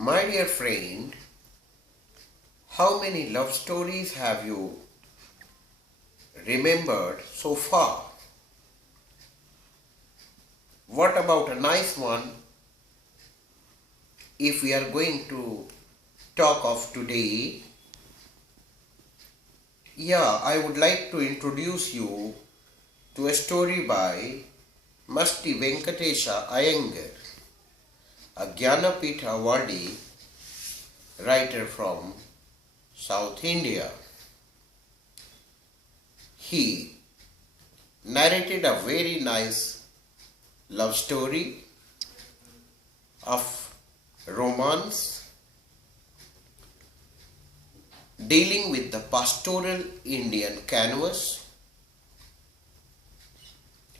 My dear friend, how many love stories have you remembered so far? What about a nice one if we are going to talk of today? I would like to introduce you to a story by Masti Venkatesha Iyengar, a Jnanapith awardee writer from South India. He narrated a very nice love story of romance dealing with the pastoral Indian canvas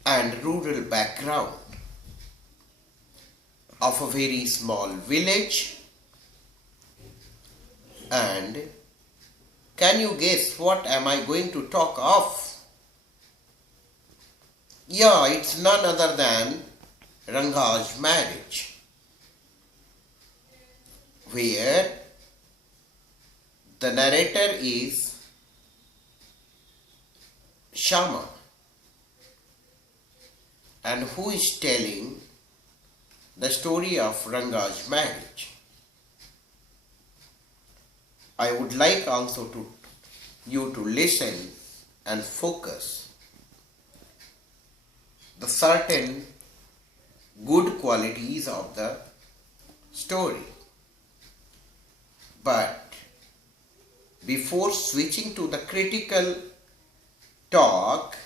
and rural background of a very small village. And can you guess what am I going to talk of? It's none other than RANGA'S marriage, where the narrator is Shama, and who is telling the story of RANGA'S marriage. I would like also you to listen and focus the certain good qualities of the story. But before switching to the critical talk,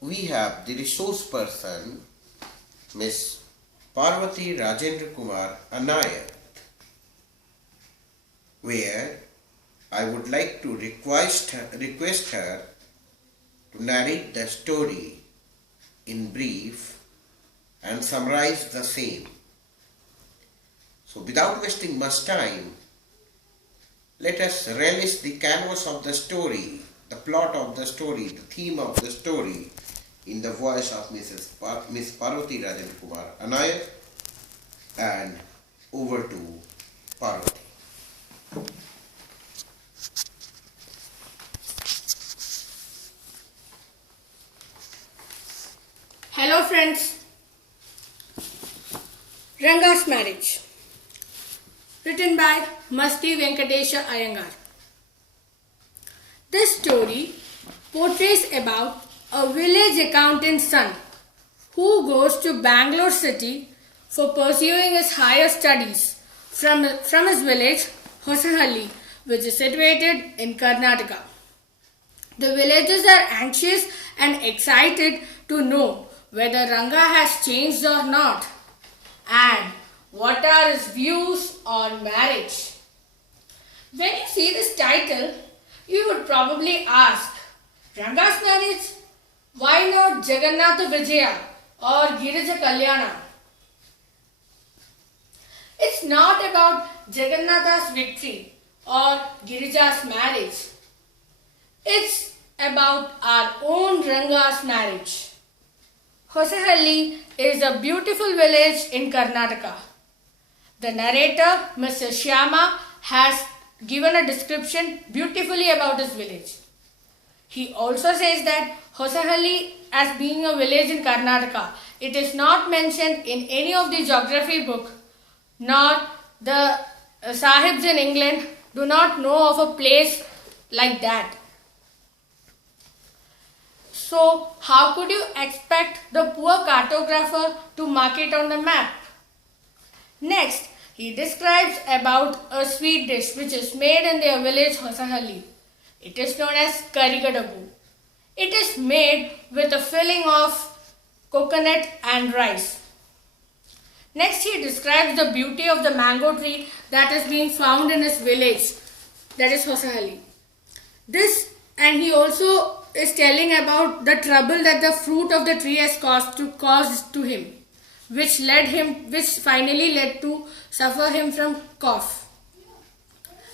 we have the resource person, Miss Parvati Rajendra Kumar Anayat, where I would like to request her to narrate the story in brief and summarize the same. So without wasting much time, let us relish the canvas of the story, the plot of the story, the theme of the story in the voice of Miss Parvati Rajendra Kumar Anayat. And over to Parvati. Hello friends, RANGA'S marriage, written by Masti Venkatesha Iyengar. This story portrays about a village accountant's son who goes to Bangalore city for pursuing his higher studies from his village Hosahalli, which is situated in Karnataka. The villagers are anxious and excited to know whether Ranga has changed or not, and what are his views on marriage. When you see this title, you would probably ask, Ranga's marriage? Why not Jagannatha Vijaya or Girija Kalyana? It's not about Jagannatha's victory or Girija's marriage. It's about our own Ranga's marriage. Hosahalli is a beautiful village in Karnataka. The narrator, Mr. Shyama, has given a description beautifully about his village. He also says that Hosahalli, as being a village in Karnataka, it is not mentioned in any of the geography book, nor the Sahibs in England do not know of a place like that. So, how could you expect the poor cartographer to mark it on the map? Next, he describes about a sweet dish which is made in their village Hosahalli. It is known as Karigadabu. It is made with a filling of coconut and rice. Next, he describes the beauty of the mango tree that is being found in his village, that is Hosahalli. And he also is telling about the trouble that the fruit of the tree has caused to him, which finally led to suffer him from cough.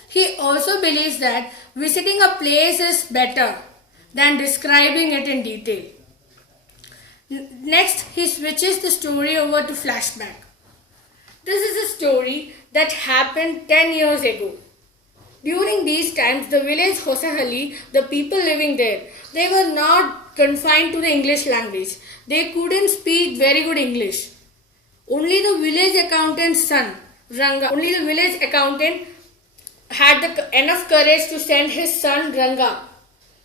He also believes that visiting a place is better than describing it in detail. Next, he switches the story over to flashback. This is a story that happened 10 years ago. During these times, the village Hosahalli, the people living there, they were not confined to the English language. They couldn't speak very good English. Only the village accountant's son, Ranga, only the village accountant had enough courage to send his son Ranga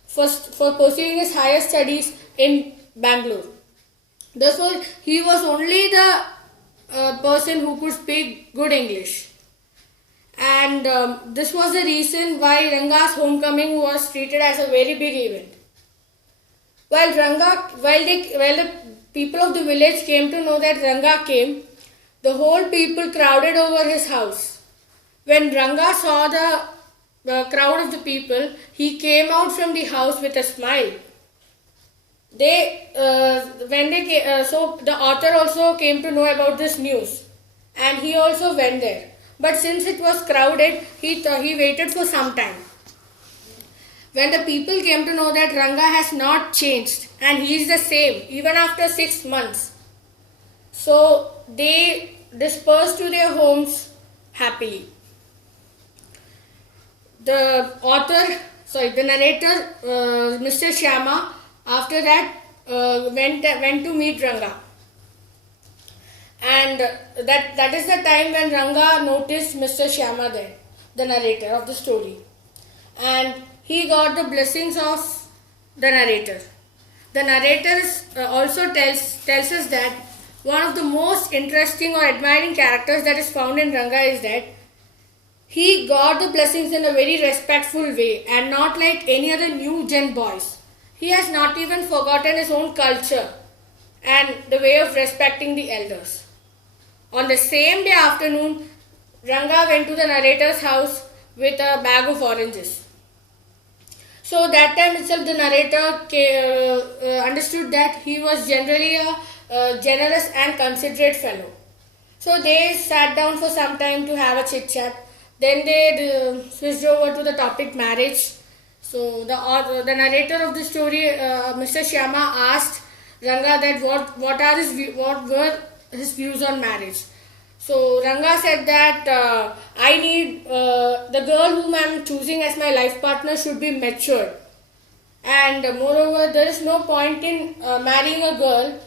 for pursuing his higher studies in Bangalore. Therefore, he was only the person who could speak good English. And this was the reason why Ranga's homecoming was treated as a very big event. While the people of the village came to know that Ranga came, the whole people crowded over his house. When Ranga saw the crowd of the people, he came out from the house with a smile. So the author also came to know about this news, and he also went there. But since it was crowded, he waited for some time. When the people came to know that Ranga has not changed and he is the same even after 6 months, so they dispersed to their homes happily. The narrator, Mr. Shyama, after that went to meet Ranga. And that is the time when Ranga noticed Mr. Shyama there, the narrator of the story. And he got the blessings of the narrator. The narrator also tells us that one of the most interesting or admiring characters that is found in Ranga is that he got the blessings in a very respectful way and not like any other new gen boys. He has not even forgotten his own culture and the way of respecting the elders. On the same day afternoon, Ranga went to the narrator's house with a bag of oranges. So that time itself the narrator understood that he was generally a generous and considerate fellow. So they sat down for some time to have a chit chat. Then they switched over to the topic marriage. So the narrator of the story, Mr. Shyama, asked Ranga that what were his views on marriage. So Ranga said that I need the girl whom I am choosing as my life partner should be mature, and moreover there is no point in marrying a girl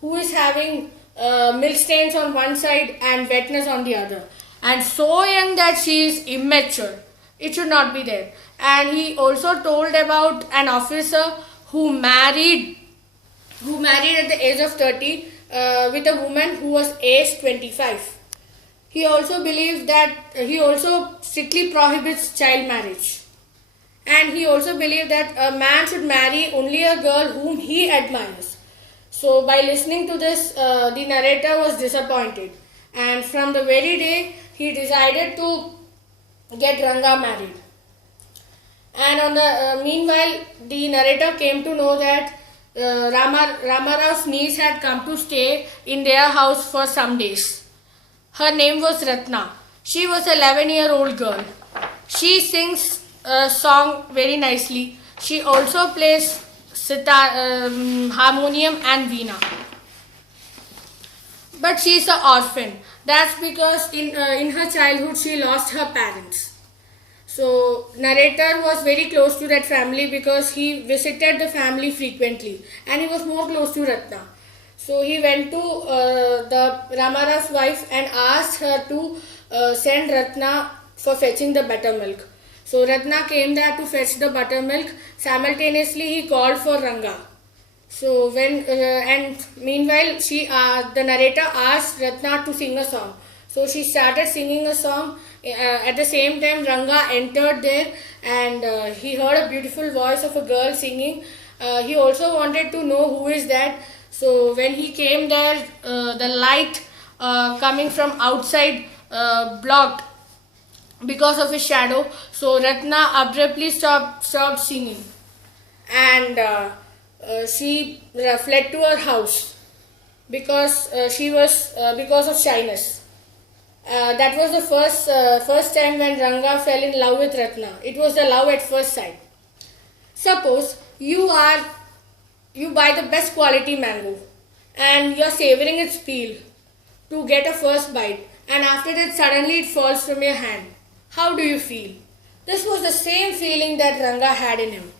who is having milk stains on one side and wetness on the other, and so young that she is immature. It should not be there. And he also told about an officer who married at the age of 30 with a woman who was aged 25. He also strictly prohibits child marriage. And he also believed that a man should marry only a girl whom he admires. So by listening to this, the narrator was disappointed. And from the very day, he decided to get Ranga married. And on the meanwhile, the narrator came to know that Ramarao's niece had come to stay in their house for some days. Her name was Ratna. She was an 11-year-old girl. She sings a song very nicely. She also plays sitar, harmonium and veena. But she is an orphan. That's because in her childhood she lost her parents. So narrator was very close to that family because he visited the family frequently and he was more close to Ratna. So he went to the Ramara's wife and asked her to send Ratna for fetching the buttermilk. So Ratna came there to fetch the buttermilk. Simultaneously he called for Ranga. So meanwhile the narrator asked Ratna to sing a song. So she started singing a song. At the same time, Ranga entered there and he heard a beautiful voice of a girl singing. He also wanted to know who is that. So when he came there, the light coming from outside blocked because of his shadow. So Ratna abruptly stopped singing and she fled to her house because because of shyness. That was the first time when Ranga fell in love with Ratna. It was the love at first sight. Suppose you buy the best quality mango and you are savoring its peel to get a first bite, and after that suddenly it falls from your hand. How do you feel? This was the same feeling that Ranga had in him.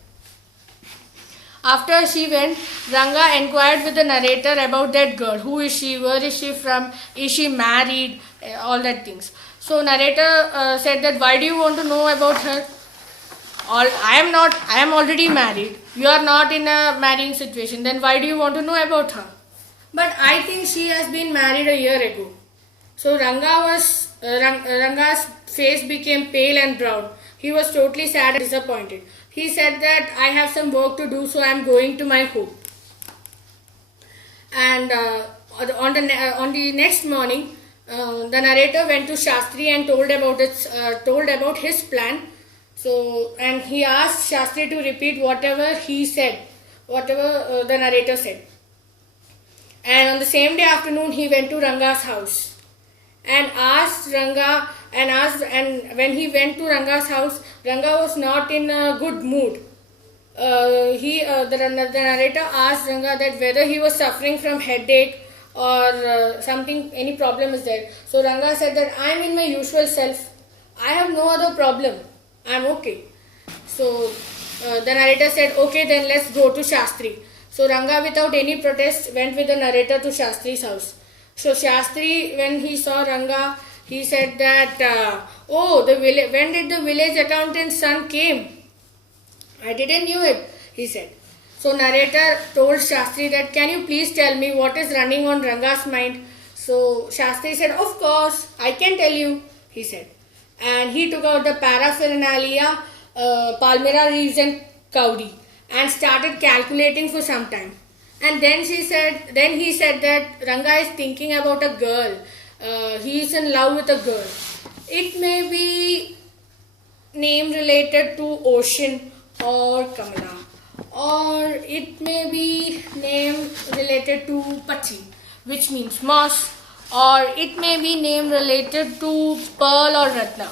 After she went, Ranga inquired with the narrator about that girl. Who is she? Where is she from? Is she married? All that things. So narrator said that, why do you want to know about her? I am already married. You are not in a marrying situation. Then why do you want to know about her? But I think she has been married a year ago. So Ranga's face became pale and brown. He was totally sad and disappointed. He said that I have some work to do, so I am going to my home. And on the next morning, the narrator went to Shastri and told about his plan. So, and he asked Shastri to repeat whatever he said, whatever the narrator said. And on the same day afternoon, he went to Ranga's house and when he went to Ranga's house, Ranga was not in a good mood. The narrator asked Ranga that whether he was suffering from headache or something, any problem is there. So Ranga said that I am in my usual self. I have no other problem. I am okay. So the narrator said, okay, then let's go to Shastri. So Ranga, without any protest, went with the narrator to Shastri's house. So Shastri, when he saw Ranga, he said that, when did the village accountant's son came? I didn't knew it, he said. So narrator told Shastri that, can you please tell me what is running on Ranga's mind? So Shastri said, of course, I can tell you, he said. And he took out the paraphernalia, Palmyra leaves and Kaudi, and started calculating for some time. And then he said that Ranga is thinking about a girl. He is in love with a girl. It may be name related to Ocean or Kamala, or it may be name related to Pachi, which means moss, or it may be name related to Pearl or Ratna.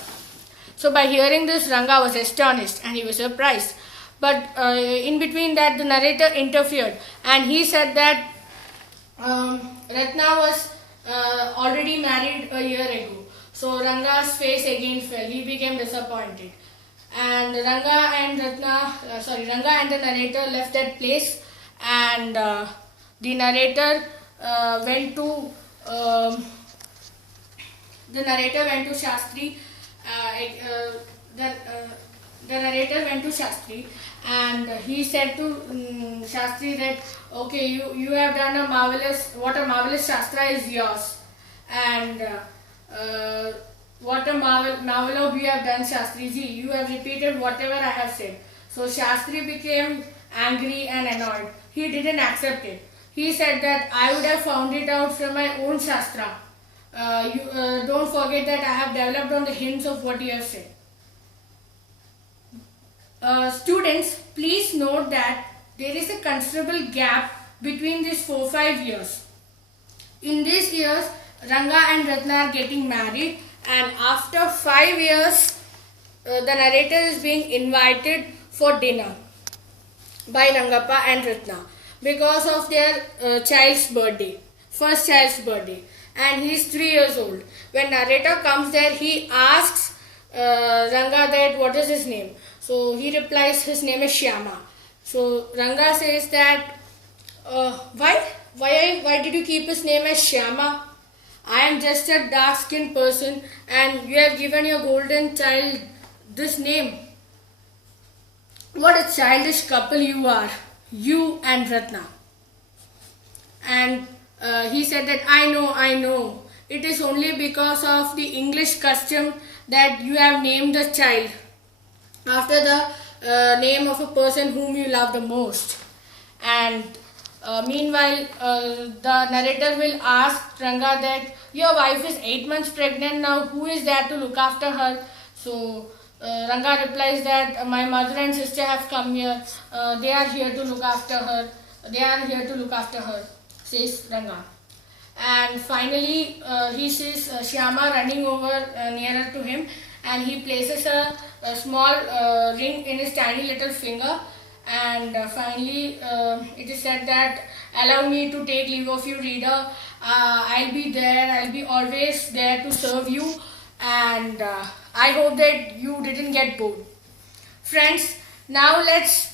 So by hearing this, Ranga was astonished and he was surprised. But in between that, the narrator interfered and he said that Ratna was already married a year ago. So Ranga's face again fell. He became disappointed. And Ranga and the narrator left that place, and the narrator went to Shastri. The narrator went to Shastri and he said to Shastri that, okay, you have done a marvelous Shastra is yours, and what a marvel of you have done, Shastriji. You have repeated whatever I have said. So Shastri became angry and annoyed. He didn't accept it. He said that I would have found it out from my own Shastra. Don't forget that I have developed on the hints of what you have said. Students, please note that there is a considerable gap between these 4-5 years. In these years, Ranga and Ratna are getting married, and after 5 years, the narrator is being invited for dinner by Rangappa and Ratna because of their child's birthday, first child's birthday, and he is 3 years old. When narrator comes there, he asks Ranga that what is his name. So he replies his name is Shyama. So Ranga says that why did you keep his name as Shyama? I am just a dark skinned person and you have given your golden child this name. What a childish couple you are, you and Ratna. And he said that I know. It is only because of the English custom that you have named the child after the name of a person whom you love the most. And meanwhile, the narrator will ask Ranga that your wife is 8 months pregnant now, who is there to look after her? So Ranga replies that my mother and sister have come here, they are here to look after her, says Ranga. And finally he sees Shyama running over nearer to him, and he places a small ring in his tiny little finger, And finally, it is said that allow me to take leave of you, reader. I'll be there, I'll be always there to serve you, and I hope that you didn't get bored. Friends, now let's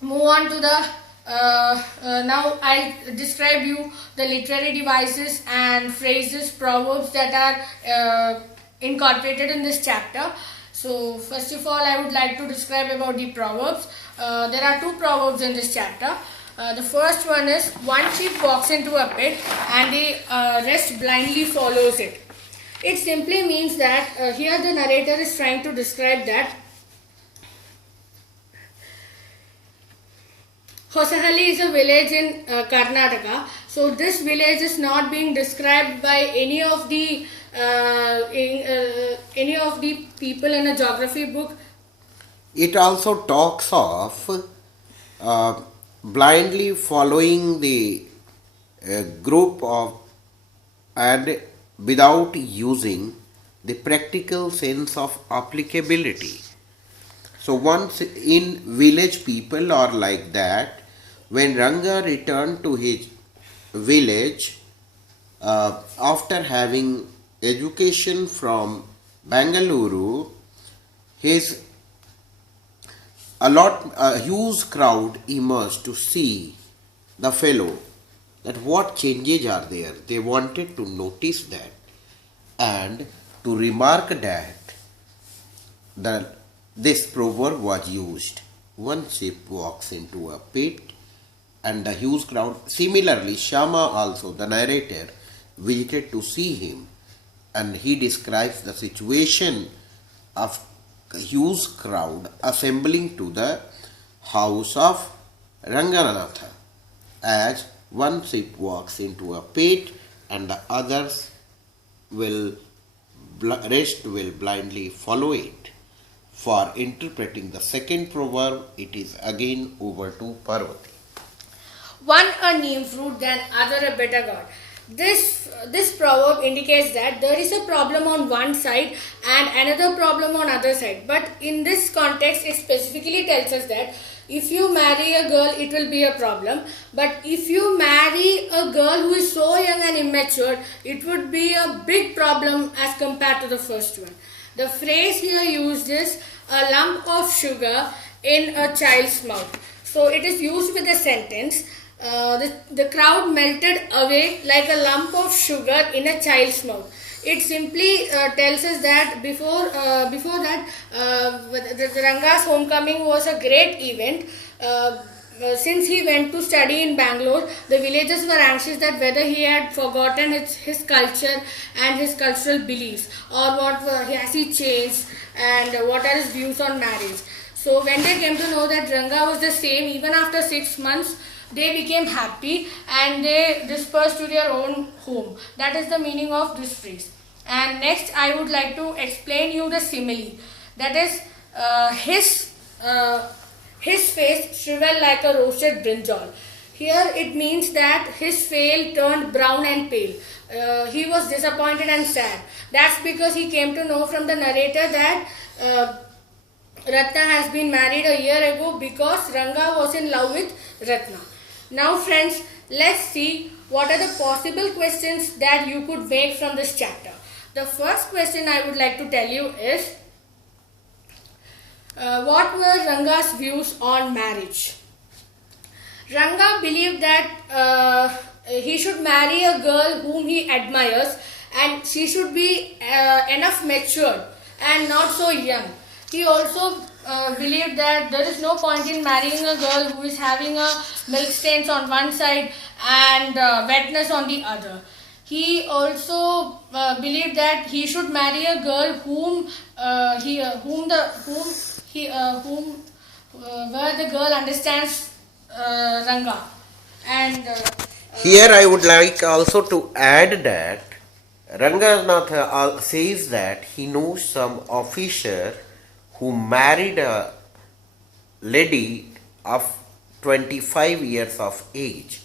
move on to the now I'll describe you the literary devices and phrases, proverbs that are incorporated in this chapter. So first of all, I would like to describe about the proverbs. There are two proverbs in this chapter. The first one is, one sheep walks into a pit and the rest blindly follows it. It simply means that here the narrator is trying to describe that Hosahalli is a village in Karnataka. So this village is not being described by any of the people in a geography book. It also talks of blindly following the group of and without using the practical sense of applicability. So once in village people are like that. When Ranga returned to his village after having education from Bangalore, a huge crowd emerged to see the fellow, that what changes are there. They wanted to notice that and to remark that this proverb was used. One sheep walks into a pit and the huge crowd. Similarly, Shama also, the narrator, visited to see him, and he describes the situation of a huge crowd assembling to the house of Ranganatha, as one sheep walks into a pit and the rest will blindly follow it. For interpreting the second proverb, it is again over to Parvati. One a neem fruit, then other a bitter god. This proverb indicates that there is a problem on one side and another problem on other side. But in this context, it specifically tells us that if you marry a girl, it will be a problem. But if you marry a girl who is so young and immature, it would be a big problem as compared to the first one. The phrase here used is a lump of sugar in a child's mouth. So it is used with a sentence. The crowd melted away like a lump of sugar in a child's mouth. It simply tells us that before that the Ranga's homecoming was a great event. Since he went to study in Bangalore, the villagers were anxious that whether he had forgotten his culture and his cultural beliefs, or has he changed, and what are his views on marriage. So when they came to know that Ranga was the same even after 6 months, they became happy and they dispersed to their own home. That is the meaning of this phrase. And next I would like to explain you the simile. That is his face shriveled like a roasted brinjal. Here it means that his face turned brown and pale. He was disappointed and sad. That's because he came to know from the narrator that Ratna has been married a year ago because Ranga was in love with Ratna. Now friends, let's see what are the possible questions that you could make from this chapter. The first question I would like to tell you is, what were Ranga's views on marriage? Ranga believed that he should marry a girl whom he admires, and she should be enough matured and not so young. He also believed that there is no point in marrying a girl who is having a milk stains on one side and wetness on the other. He also believed that he should marry a girl where the girl understands Ranga. And here I would like also to add that Ranganatha says that he knows some officer who married a lady of 25 years of age,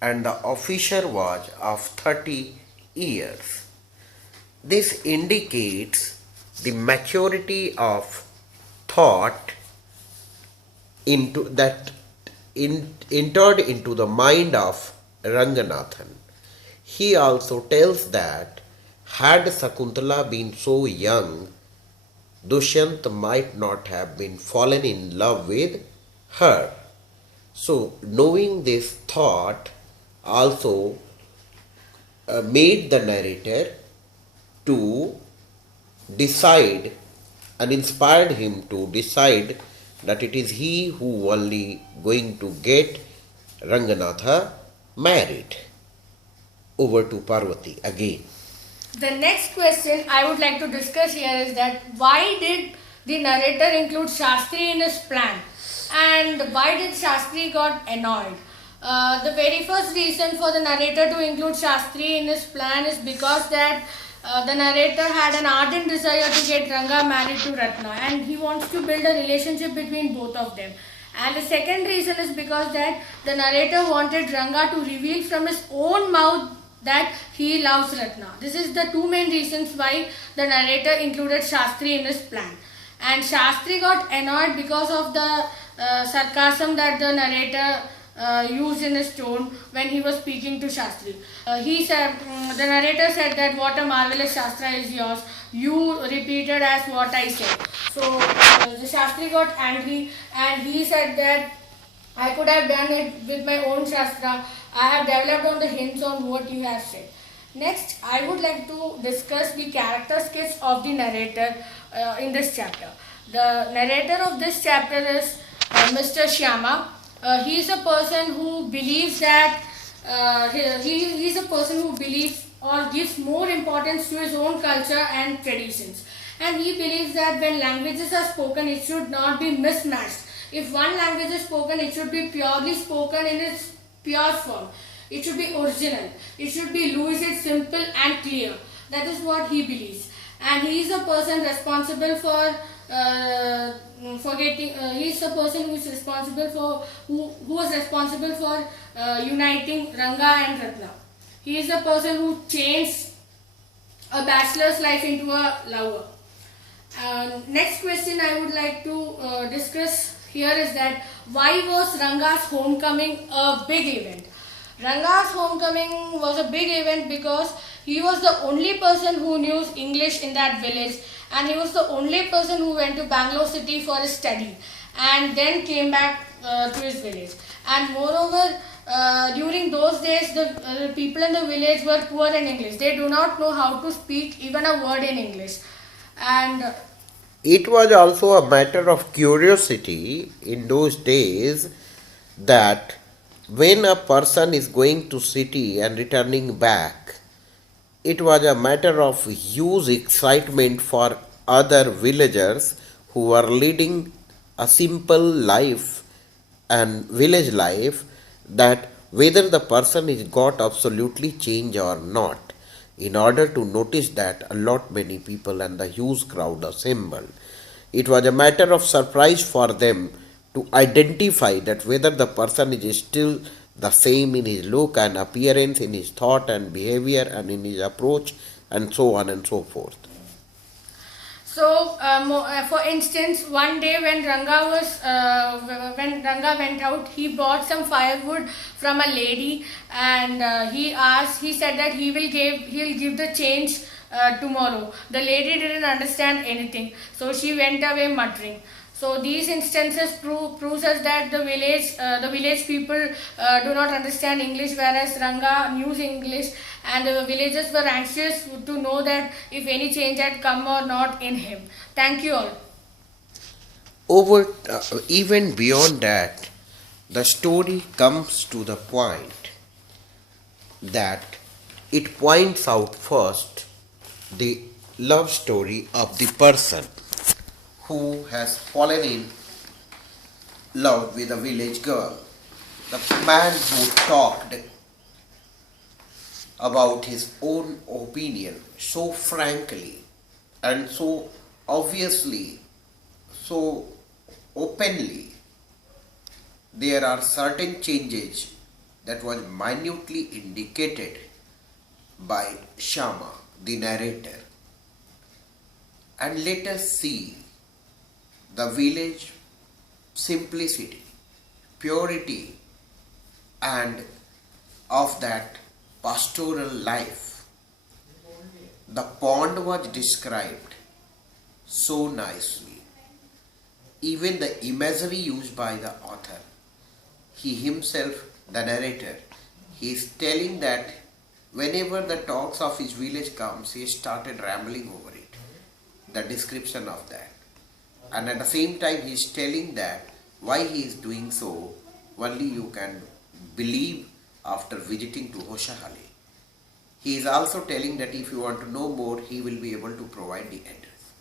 and the officer was of 30 years. This indicates the maturity of thought entered into the mind of Ranganathan. He also tells that had Sakuntala been so young, Dushyant might not have been fallen in love with her. So, knowing this thought also made the narrator to decide and inspired him to decide that it is he who only going to get Ranganatha married. Over to Parvati again. The next question I would like to discuss here is that why did the narrator include Shastri in his plan, and why did Shastri got annoyed? The very first reason for the narrator to include Shastri in his plan is because that the narrator had an ardent desire to get Ranga married to Ratna, and he wants to build a relationship between both of them. And the second reason is because that the narrator wanted Ranga to reveal from his own mouth that he loves Ratna. This is the two main reasons why the narrator included Shastri in his plan. And Shastri got annoyed because of the sarcasm that the narrator used in his tone when he was speaking to Shastri. He said, the narrator said that what a marvelous Shastra is yours. You repeated as what I said. So the Shastri got angry and he said that I could have done it with my own Shastra. I have developed on the hints on what you have said. Next, I would like to discuss the character sketch of the narrator in this chapter. The narrator of this chapter is Mr. Shyama. He is a person who believes that he is a person who believes or gives more importance to his own culture and traditions. And he believes that when languages are spoken, it should not be mismatched. If one language is spoken, it should be purely spoken in its pure form. It should be original. It should be lucid, simple and clear. That is what he believes. And he is a person responsible for he is a person who is responsible for who was responsible for uniting Ranga and Ratna. He is a person who changed a bachelor's life into a lover. Next question I would like to discuss here is that why was Ranga's homecoming a big event? Ranga's homecoming was a big event because he was the only person who knew English in that village, and he was the only person who went to Bangalore city for his study and then came back to his village. And moreover, during those days the people in the village were poor in English. They do not know how to speak even a word in English. And it was also a matter of curiosity in those days that when a person is going to city and returning back, it was a matter of huge excitement for other villagers who were leading a simple life and village life, that whether the person is got absolutely changed or not. In order to notice that, a lot many people and the huge crowd assembled. It was a matter of surprise for them to identify that whether the person is still the same in his look and appearance, in his thought and behavior and in his approach, and so on and so forth. So, for instance, one day when Ranga went out, he bought some firewood from a lady, and he said that he'll give the change tomorrow. The lady didn't understand anything, so she went away muttering. So these instances proves us that the village people do not understand English, whereas Ranga knew English, and the villagers were anxious to know that if any change had come or not in him. Thank you all. Even beyond that, the story comes to the point that it points out first the love story of the person who has fallen in love with a village girl. The man who talked about his own opinion so frankly and so obviously, so openly. There are certain changes that was minutely indicated by Shyama, the narrator. And let us see the village simplicity, purity, and of that pastoral life. The pond was described so nicely. Even the imagery used by the author, he himself, the narrator, he is telling that whenever the talks of his village comes, he started rambling over it, the description of that. And at the same time, he is telling that why he is doing so, only you can believe after visiting to Hoshahali. He is also telling that if you want to know more, he will be able to provide the address.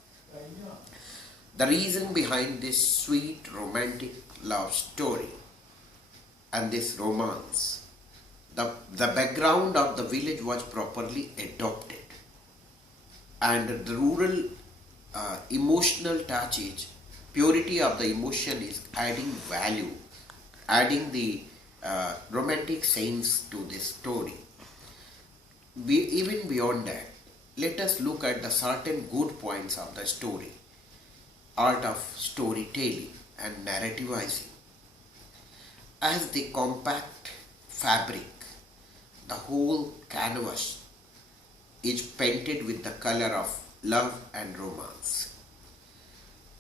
The reason behind this sweet romantic love story and this romance, the background of the village was properly adopted, and the rural emotional touches, purity of the emotion is adding value, adding the romantic sense to this story. Even beyond that, let us look at the certain good points of the story, art of storytelling and narrativizing. As the compact fabric, the whole canvas is painted with the color of love and romance.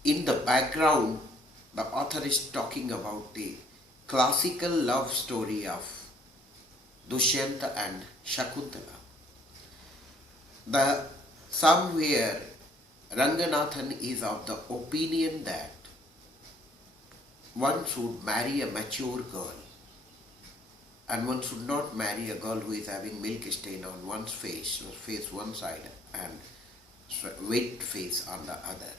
In the background, the author is talking about the classical love story of Dushyanta and Shakuntala. Somewhere Ranganathan is of the opinion that one should marry a mature girl, and one should not marry a girl who is having milk stain on one's face one side and wet face on the other.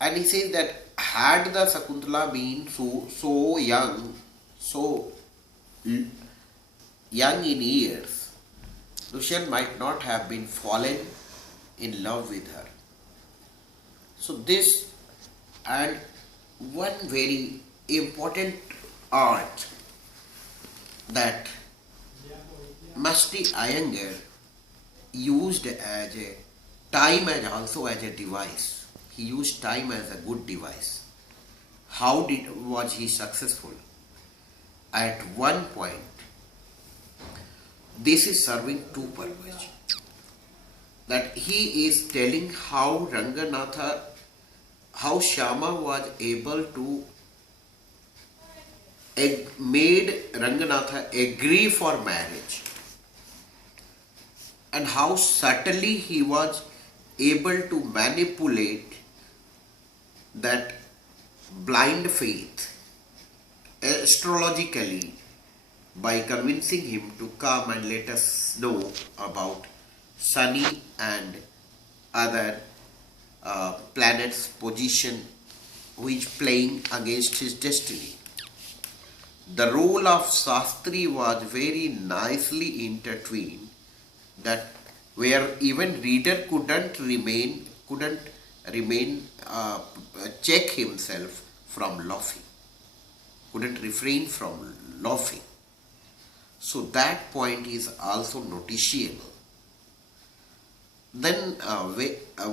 And he says that had the Shakuntala been so young in years, Dushyant might not have been fallen in love with her. So this, and one very important art that Masti Iyengar used as a time as also as a device. He used time as a good device. How was he successful? At one point, this is serving two purposes. That he is telling how Shyama was able to made Ranganatha agree for marriage, and how subtly he was able to manipulate that blind faith astrologically by convincing him to come and let us know about Sunny and other planets' position which playing against his destiny. The role of Shastri was very nicely intertwined, that where even reader couldn't check himself from laughing, couldn't refrain from laughing. So that point is also noticeable. Then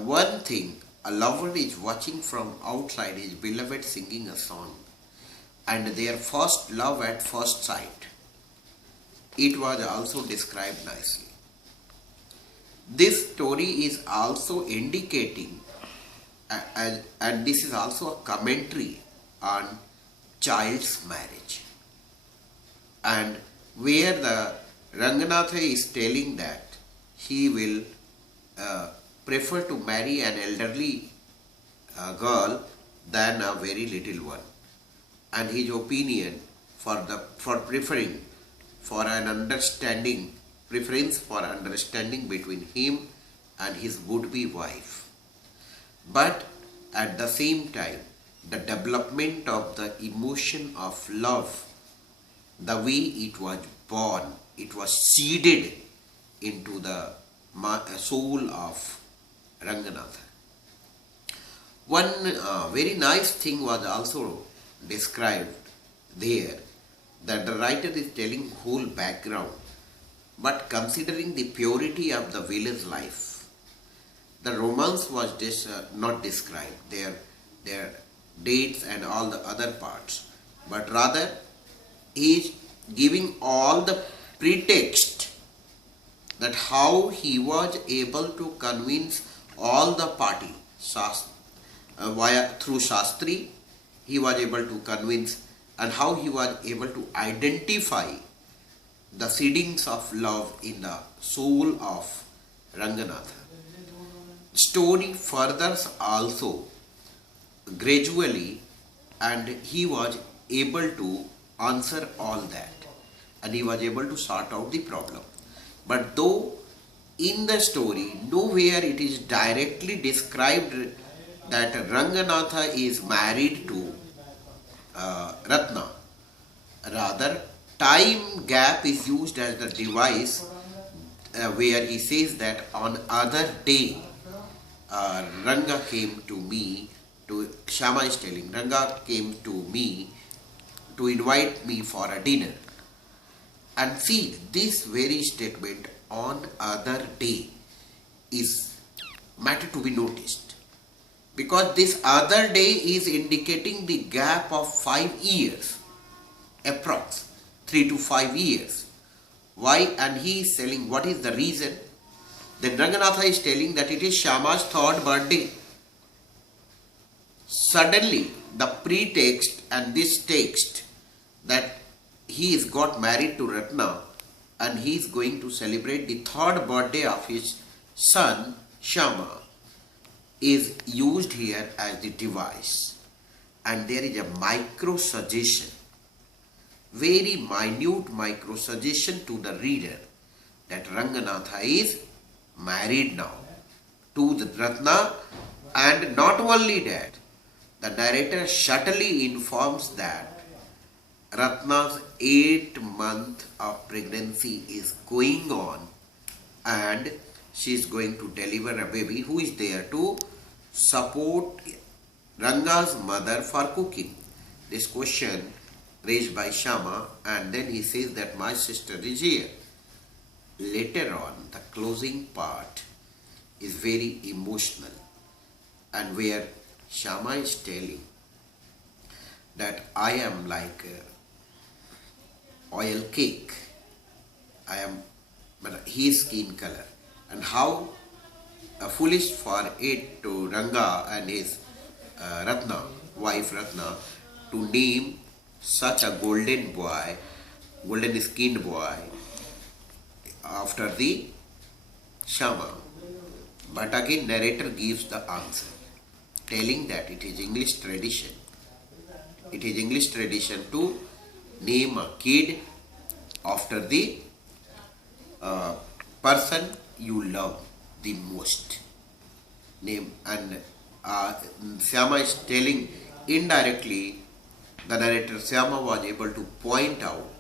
one thing, a lover is watching from outside his beloved singing a song, and their first love at first sight. It was also described nicely. This story is also indicating, and this is also a commentary on child's marriage, and where the Ranganatha is telling that he will prefer to marry an elderly girl than a very little one, and his opinion for preference for understanding between him and his would-be wife. But at the same time, the development of the emotion of love, the way it was born, it was seeded into the soul of Ranganatha. One very nice thing was also described there, that the writer is telling whole background, but considering the purity of the village life, the romance was not described. Their dates and all the other parts, but rather he is giving all the pretext that how he was able to convince all the party through Shastri. He was able to convince, and how he was able to identify the seedings of love in the soul of Ranganatha. Story furthers also gradually, and he was able to answer all that, and he was able to sort out the problem. But though in the story nowhere it is directly described that Ranganatha is married to Ratna, rather time gap is used as the device where he says that on other day Ranga came to me, Shama is telling, Ranga came to me to invite me for a dinner. And see, this very statement, on other day, is matter to be noticed, because this other day is indicating the gap of 5 years, approx 3 to 5 years. Why? And he is telling what is the reason. Then Ranganatha is telling that it is Shama's 3rd birthday. Suddenly the pretext and this text that he is got married to Ratna and he is going to celebrate the 3rd birthday of his son Shama is used here as the device. And there is a micro suggestion, very minute micro suggestion to the reader that Ranganatha is married now to the Ratna. And not only that, the narrator subtly informs that Ratna's 8th month of pregnancy is going on and she is going to deliver a baby who is there to support Ranga's mother for cooking. This question raised by Shama, and then he says that my sister is here. Later on, the closing part is very emotional, and where Shama is telling that I am like oil cake. I am his skin color, and how foolish for it to Ranga and his Ratna, wife Ratna, to name such a golden boy, golden skinned boy after the Shama. But again narrator gives the answer, telling that it is English tradition. It is English tradition to name a kid after the person you love the most. Name, and Syama is telling indirectly, the narrator Syama was able to point out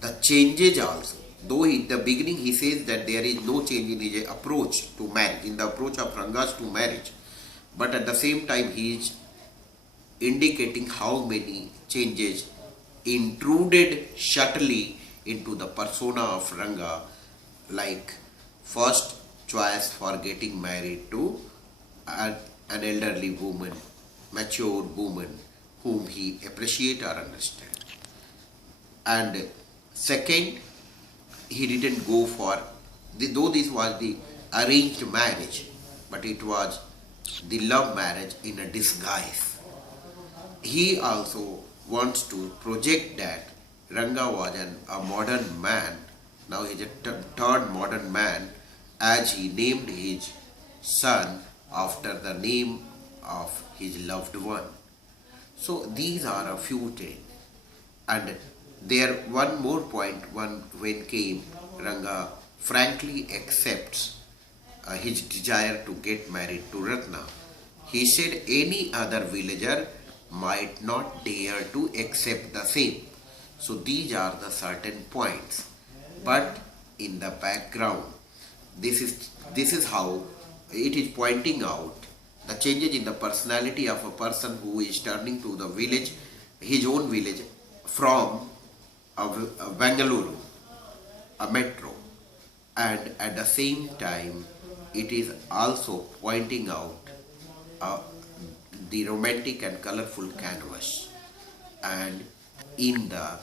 the changes also. Though in the beginning he says that there is no change in his approach to marriage, in the approach of Ranga's to marriage, but at the same time he is indicating how many changes intruded subtly into the persona of Ranga, like first choice for getting married to an elderly woman, mature woman whom he appreciate or understand. And second, he didn't go for, though this was the arranged marriage, but it was the love marriage in a disguise. He also wants to project that Ranga was a modern man. Now he is a third modern man, as he named his son after the name of his loved one. So these are a few things. And there one more point, when came Ranga frankly accepts his desire to get married to Ratna. He said any other villager might not dare to accept the same. So these are the certain points. But in the background, this is how it is pointing out the changes in the personality of a person who is turning to the village, his own village, from a Bengaluru, a metro. And at the same time, it is also pointing out the romantic and colorful canvas. And in the